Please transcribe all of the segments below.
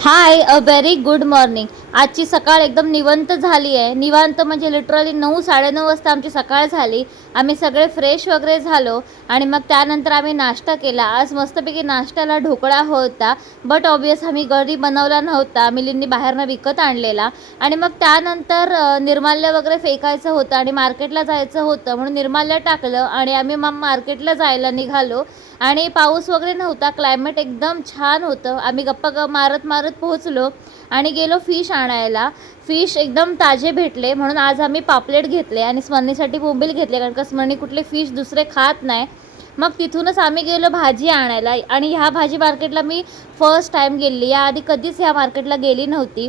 High, a very good morning. आजची सकाळ एकदम निवांत झाली आहे. निवांत म्हणजे लिटरली 9-9:30 वाजता आमची सकाळ झाली. आम्ही सगळे फ्रेश वगैरे झालो आणि मग त्यानंतर आम्ही नाश्ता केला. आज मस्तपैकी नाश्त्याला ढोकळा होता, बट ऑब्वियस आम्ही घरी बनवला नव्हता. मिलींनी बाहेरनं विकत आणलेला. आणि मग त्यानंतर निर्माल्य वगैरे फेकायचं होतं आणि मार्केटला जायचं होतं, म्हणून निर्माल्य टाकलं आणि आम्ही मग मार्केटला जायला निघालो. आणि पाऊस वगैरे नव्हता, क्लायमेट एकदम छान होतं. आम्ही गप्पा मारत मारत पोहोचलो आणि गेलो फिश आणायला. फिश एकदम ताजे भेटले, म्हणून आज आम्ही पापलेट घेतले आणि स्मरणीसाठी बोंबील घेतले, कारण का स्मरणी कुठले फिश दुसरे खात नाही. मग तिथूनच आम्ही गेलो भाजी आणायला. आणि ह्या भाजी मार्केटला मी फर्स्ट टाईम गेली, याआधी कधीच ह्या मार्केटला गेली नव्हती.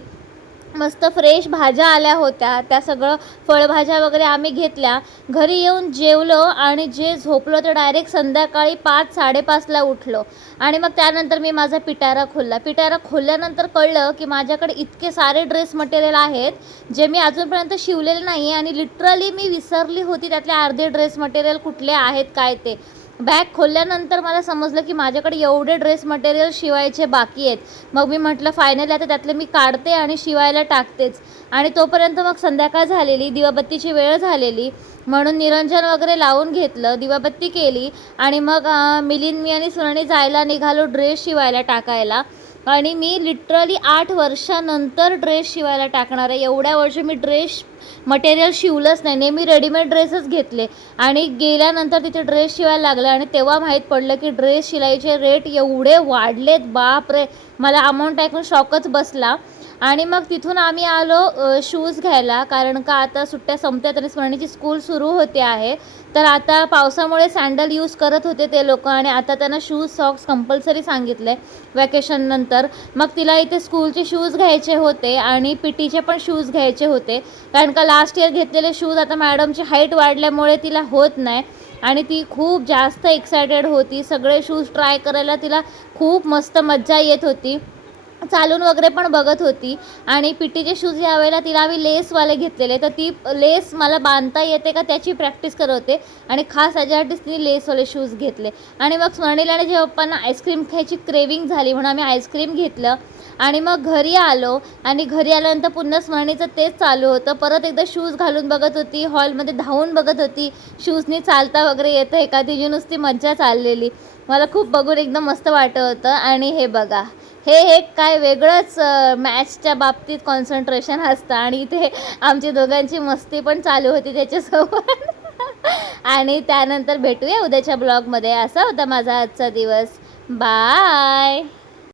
मस्त फ्रेश भाज्या आल्या होत्या, त्या सगळं फळभाज्या वगैरे आम्ही घेतल्या. घरी येऊन जेवलो आणि जे झोपलो ते डायरेक्ट संध्याकाळी 5-5:30ला उठलो. आणि मग त्यानंतर मी माझा पिटारा खोलला. पिटारा खोलल्यानंतर कळलं की माझ्याकडे इतके सारे ड्रेस मटेरियल आहेत जे मी अजूनपर्यंत शिवलेले नाही, आणि लिटरली मी विसरली होती त्यातले अर्धे ड्रेस मटेरियल कुठले आहेत काय ते. बॅग खोलल्यानंतर मला समजलं की माझ्याकडे एवढे ड्रेस मटेरियल शिवायचे बाकी आहेत. मग मी म्हटलं फायनली आता त्यातले मी काढते आणि शिवायला टाकतेच. आणि तोपर्यंत मग संध्याकाळ झालेली, दिवाबत्तीची वेळ झालेली, म्हणून निरंजन वगैरे लावून घेतलं, दिवाबत्ती केली. आणि मग मिलिंद, मी आणि सुनानी जायला निघालो ड्रेस शिवायला टाकायला. आणि मी लिटरली 8 वर्षानंतर ड्रेस शिवायला टाकणार आहे. एवढ्या वर्ष मी ड्रेस मटेरियल शिवलंच नाही, नेहमी रेडीमेड ड्रेसच घेतले. आणि गेल्यानंतर तिथे ड्रेस शिवायला लागले आणि तेव्हा माहीत पडलं की ड्रेस शिलाईचे रेट एवढे वाढलेत, बाप रे. मला अमाऊंट ऐकून शॉकच बसला. आणि मग तिथून आम्ही आलो शूज घ्यायला, कारण का आता सुट्ट्या संपत्यात आणि स्मरणीची स्कूल सुरू होते आहे. तर आता पावसामुळे सँडल यूज करत होते ते लोक, आणि आता त्यांना शूज सॉक्स कंपल्सरी सांगितले वॅकेशननंतर. मग तिला इथे स्कूलचे शूज घ्यायचे होते आणि पीटीचे पण शूज घ्यायचे होते, कारण का लास्ट इयर घेतलेले शूज आता मॅडमची हाईट वाढल्यामुळे तिला होत नाही. आणि ती खूप जास्त एक्सायटेड होती, सगळे शूज ट्राय करायला तिला खूप मस्त मज्जा येत होती, चालून वगैरे पण बघत होती. आणि पीटीचे शूज यावेळेला तिला आम्ही लेसवाले घेतलेले, तर ती लेस मला बांधता येते का त्याची प्रॅक्टिस करत होते, आणि खास त्याच्यासाठीच तिने लेसवाले शूज घेतले. आणि मग स्मरणीला आणि जेव्हा पप्पांना आईस्क्रीम खायची क्रेविंग झाली म्हणून आम्ही आईस्क्रीम घेतलं. आणि मग घरी आलो, आणि घरी आल्यानंतर पुन्हा स्मरणीचं तेच चालू होतं. परत एकदा शूज घालून बघत होती, हॉलमध्ये धावून बघत होती शूजनी चालता वगैरे येतं आहे का, तिची नुसती मज्जा चाललेली. मला खूप बघून एकदम मस्त वाटत होतं. आणि हे बघा, हे काय वेगळंच मॅचच्या बाबतीत कॉन्सन्ट्रेशन असतं, आणि इथे आमची दोघांची मस्ती पण चालू होती त्याच्यासोबत. आणि त्यानंतर भेटूया उद्याच्या ब्लॉगमध्ये. असा होता माझा आजचा दिवस. बाय.